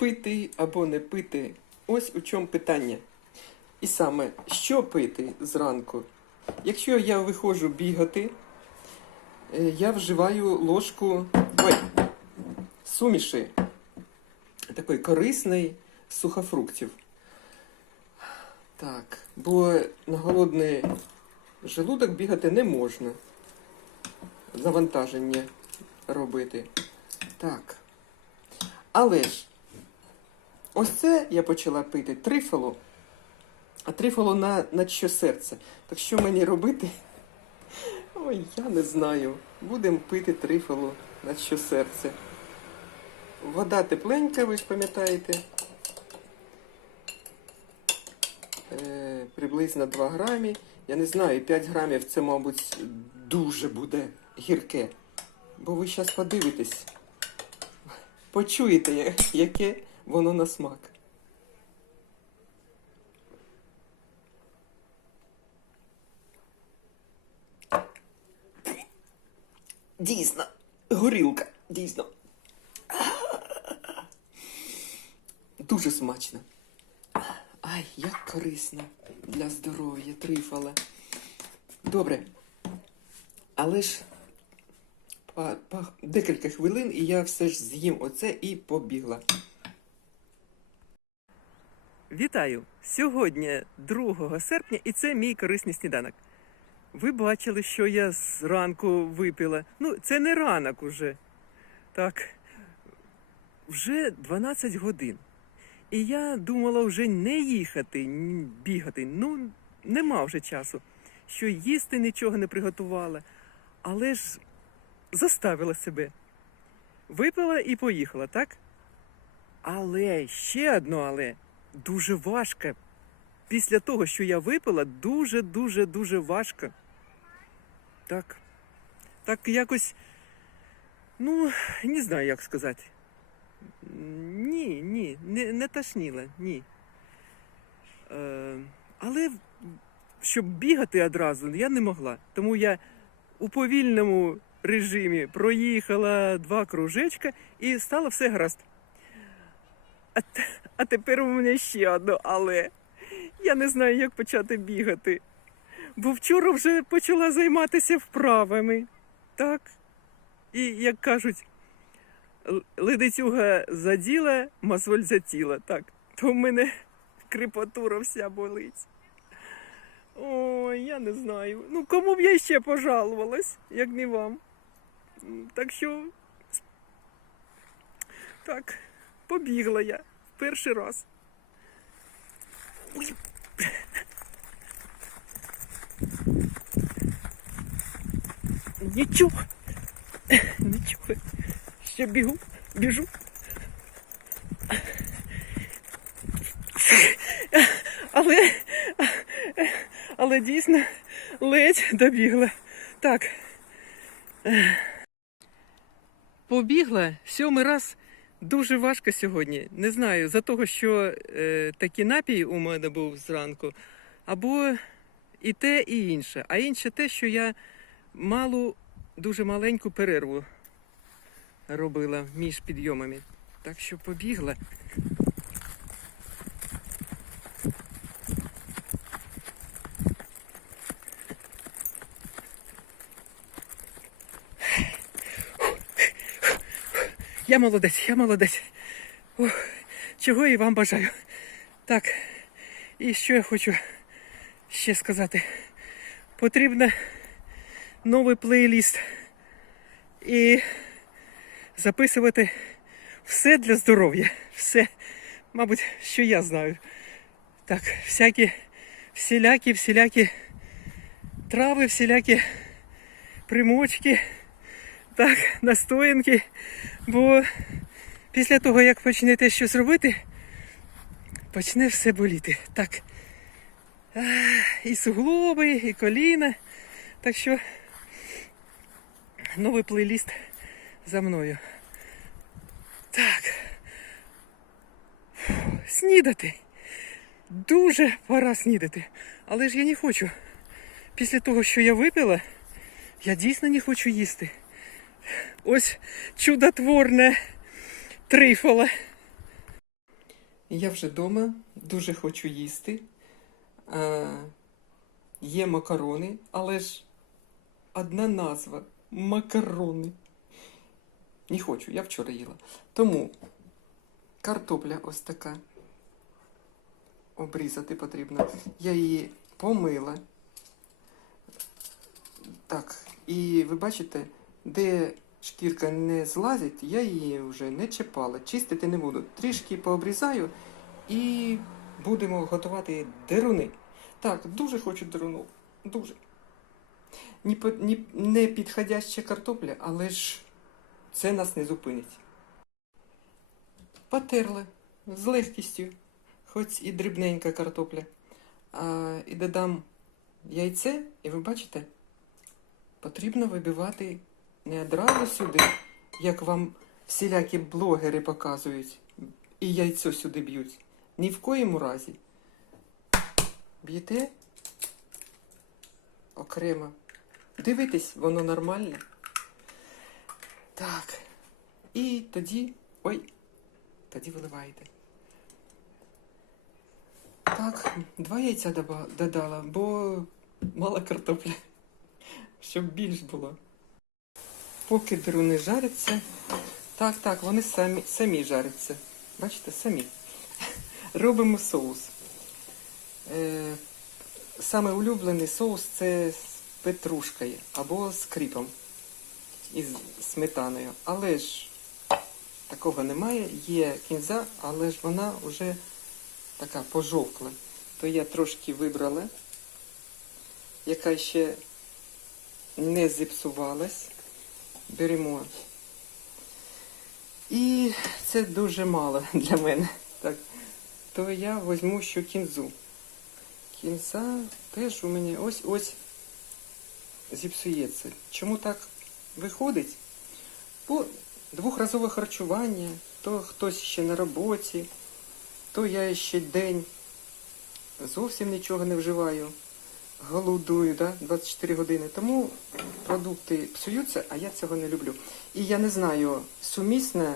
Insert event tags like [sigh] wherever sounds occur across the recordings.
пити або не пити. Ось у чому питання. І саме, що пити зранку? Якщо я виходжу бігати, е, я вживаю ложку ой, суміші такої корисної сухофруктів. Так, бо на голодний желудок бігати не можна. Завантаження робити. Так. Але ж, ось це я почала пити трифолу, а трифолу на, на що серце. Так що мені робити? Ой, я не знаю. Будемо пити трифолу на що серце. Вода тепленька, ви ж пам'ятаєте. Е, приблизно 2 грамі. Я не знаю, 5 грамів це, мабуть, дуже буде гірке. Бо ви зараз подивитесь. Почуєте, яке воно на смак. Дійсно, горілка, дійсно. Дуже смачно. Ай, як корисно для здоров'я, трифала. Добре. Але ж па, па, декілька хвилин, і я все ж з'їм оце і побігла. Вітаю! Сьогодні 2 серпня, і це мій корисний сніданок. Ви бачили, що я зранку випила. Ну, це не ранок уже. Так, вже 12 годин. І я думала вже не їхати, бігати. Ну, нема вже часу. Що їсти нічого не приготувала. Але ж заставила себе. Випила і поїхала, так? Але ще одно але дуже важко. Після того, що я випила, дуже, дуже, дуже важко. Так. Так якось. Ну, не знаю, як сказати. Ні, ні, не, не тошніла, ні. Е, але щоб бігати одразу я не могла. Тому я у повільному режимі проїхала два кружечка і стало все гаразд. А, а тепер у мене ще одно, але я не знаю, як почати бігати. Бо вчора вже почала займатися вправами. Так. І як кажуть, ледицюга заділа, мозоль затіла. Так, то в мене крепатура вся болить. Ой, я не знаю. Ну, кому б я ще пожалувалась, як не вам. Так що. Так, побігла я в перший раз. Ой. Нічого. Нічого. Ще бігу, біжу. Але, але дійсно ледь добігла. Так. Побігла сьомий раз дуже важко сьогодні. Не знаю, за того, що е, такий напій у мене був зранку, або і те, і інше. А інше те, що я малу, дуже маленьку перерву робила між підйомами. Так що побігла. Я молодець, я молодець. Ух, чого і вам бажаю. Так, і що я хочу ще сказати? Потрібно новий плейліст. І записувати все для здоров'я. Все, мабуть, що я знаю. Так, всякі, всілякі, всілякі трави, всілякі примочки, так, [laughs] настоянки. Бо після того, як почнете щось робити, почне все боліти. Так. І суглоби, і коліна. Так що новий плейліст за мною. Так. Снідати. Дуже пора снідати. Але ж я не хочу. Після того, що я випила, я дійсно не хочу їсти. Ось чудотворне трифола. Я вже вдома, дуже хочу їсти. Е, є макарони, але ж одна назва макарони. Не хочу, я вчора їла. Тому картопля ось така. Обрізати потрібно. Я її помила. Так, і ви бачите, де шкірка не злазить, я її вже не чіпала. Чистити не буду. Трішки пообрізаю і будемо готувати деруни. Так, дуже хочу деруну. Дуже. Ні, ні, не підходяща картопля, але ж це нас не зупинить. Потерли з легкістю, хоч і дрібненька картопля. А, і додам яйце, і ви бачите, потрібно вибивати не одразу сюди, як вам всілякі блогери показують, і яйцо сюди б'ють. Ні в коєму разі. Б'єте окремо. Дивитесь, воно нормальне. Так. І тоді. Ой, тоді виливаєте. Так, два яйця додала, бо мало картопля. Щоб більш було. Поки деруни жаряться. Так, так, вони самі, самі жаряться. Бачите, самі. [laughs] Робимо соус. Е, саме улюблений соус це з петрушкою або з кріпом із сметаною. Але ж такого немає. Є кінза, але ж вона вже така пожовкла. То я трошки вибрала, яка ще не зіпсувалась. Беремо. І це дуже мало для мене. Так. То я візьму ще кінзу. Кінза теж у мене ось-ось зіпсується. Чому так виходить? Бо двохразове харчування, то хтось ще на роботі, то я ще день зовсім нічого не вживаю. Голодую, да? 24 години. Тому продукти псуються, а я цього не люблю. І я не знаю, сумісна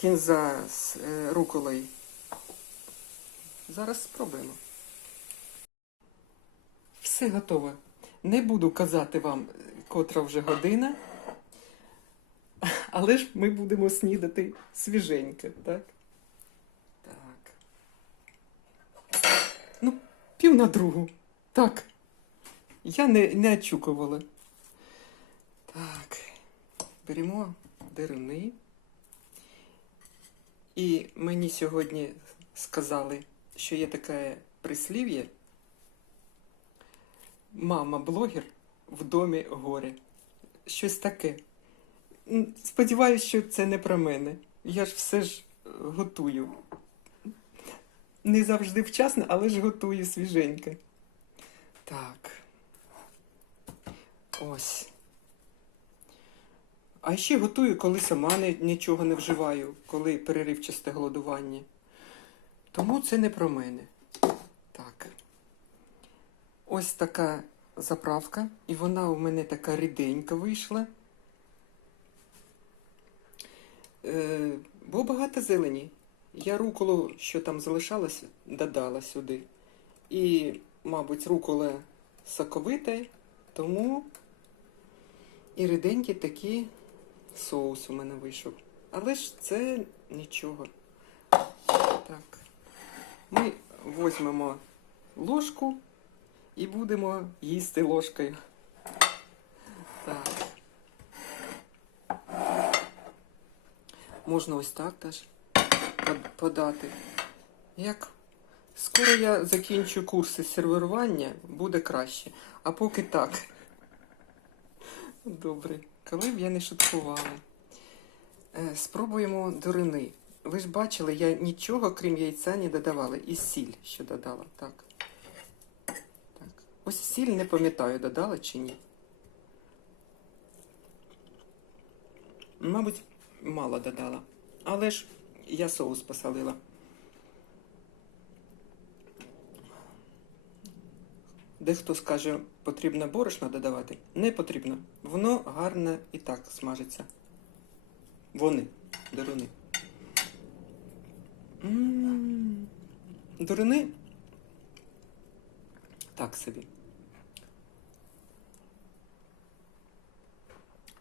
кінза з е, руколою. Зараз спробуємо. Все готово. Не буду казати вам, котра вже година. [laughs] Але ж ми будемо снідати свіженько, так? Так. Ну, пів на другу. Так. Я не, не очікувала. Так. Беремо деруни. І мені сьогодні сказали, що є таке прислів'я. Мама блогер в домі горе. Щось таке. Сподіваюсь, що це не про мене. Я ж все ж готую. Не завжди вчасно, але ж готую свіженько. Так. Ось. А ще готую, коли сама не, нічого не вживаю, коли переривчасте голодування. Тому це не про мене. Так. Ось така заправка, і вона у мене така ріденька вийшла. Е, бо багато зелені. Я руколу, що там залишалось, додала сюди. І, мабуть, рукола соковита, тому і ріденький такий соус у мене вийшов. Але ж це нічого. Так. Ми візьмемо ложку і будемо їсти ложкою. Так. Можна ось так теж подати. Як скоро я закінчу курси сервірування, буде краще. А поки так. Добре, коли б я не шуткувала. Е, Спробуємо дурини. Ви ж бачили, я нічого, крім яйця, не додавала. І сіль що додала. Так. так. Ось сіль не пам'ятаю, додала чи ні. Мабуть, мало додала. Але ж я соус посолила. Дехто скаже, потрібно борошно додавати. Не потрібно. Воно гарно і так смажиться. Вони, деруни. М, дурини так собі.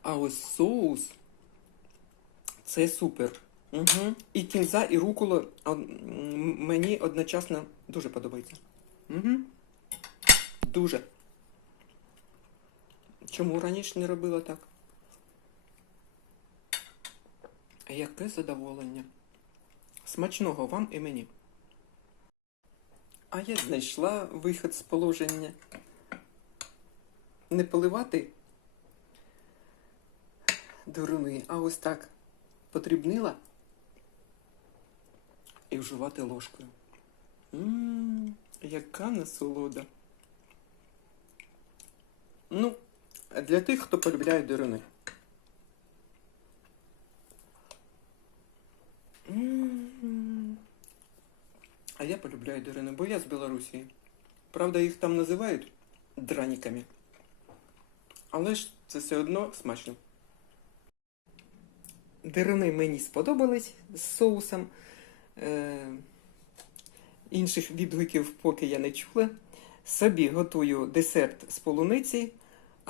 А ось соус це супер. Угу. І кінза, і м, мені одночасно дуже подобається. Угу. Дуже. Чому раніше не робила так? Яке задоволення. Смачного вам і мені. А я знайшла вихід з положення. Не поливати дуруни, а ось так подрібнила і вживати ложкою. Ммм, яка насолода. Ну, для тих, хто полюбляє дуруни. А я полюбляю дирини, бо я з Білорусі. Правда, їх там називають драніками. Але ж це все одно смачно. Дирини мені сподобались з соусом. Е- інших відгуків поки я не чула. Собі готую десерт з полуниці,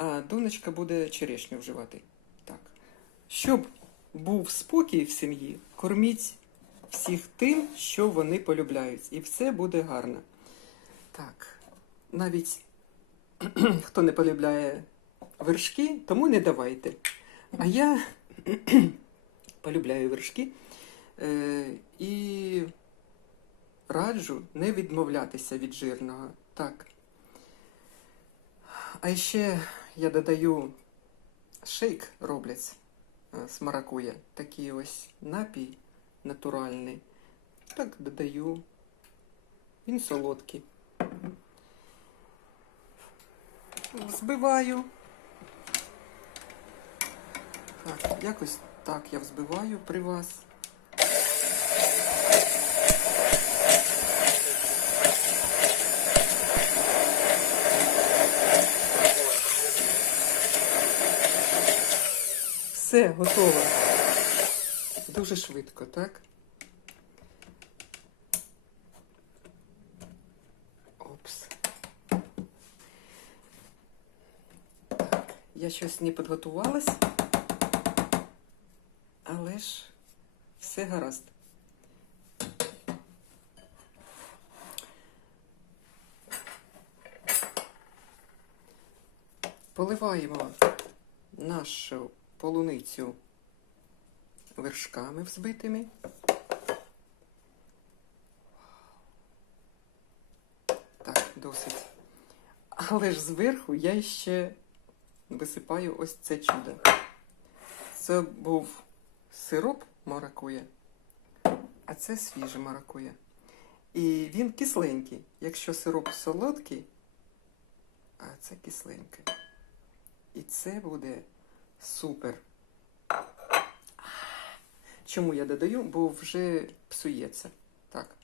а донечка буде черешню вживати. Так. Щоб був спокій в сім'ї, корміть всіх тим, що вони полюбляють, і все буде гарно. Так, навіть [clears throat] хто не полюбляє вершки, тому не давайте. А я [clears throat] полюбляю вершки е, і раджу не відмовлятися від жирного. Так. А ще я додаю шейк роблять е, з маракуя. Такий ось напій натуральний. Так додаю. Він солодкий. Взбиваю. Так, якось так я взбиваю при вас. Все, готово. Дуже швидко, так? Опс. Так, я щось не підготувалась, але ж все гаразд. Поливаємо нашу полуницю вершками взбитими. Так, досить. Але ж зверху я ще висипаю ось це чудо. Це був сироп маракуя, а це свіже маракуя. І він кисленький. Якщо сироп солодкий, а це кисленький. І це буде супер. Чому я додаю? Бо вже псується. Так.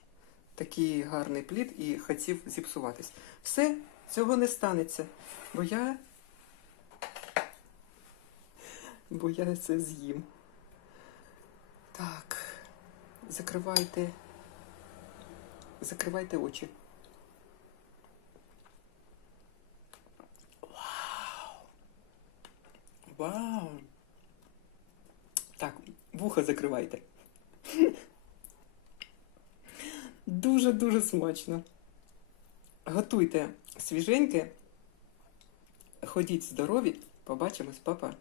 Такий гарний плід і хотів зіпсуватись. Все, цього не станеться. Бо я. Бо я це з'їм. Так. Закривайте. Закривайте очі. Вуха закривайте. Дуже-дуже смачно. Готуйте свіженьке. Ходіть здорові. Побачимось, папа.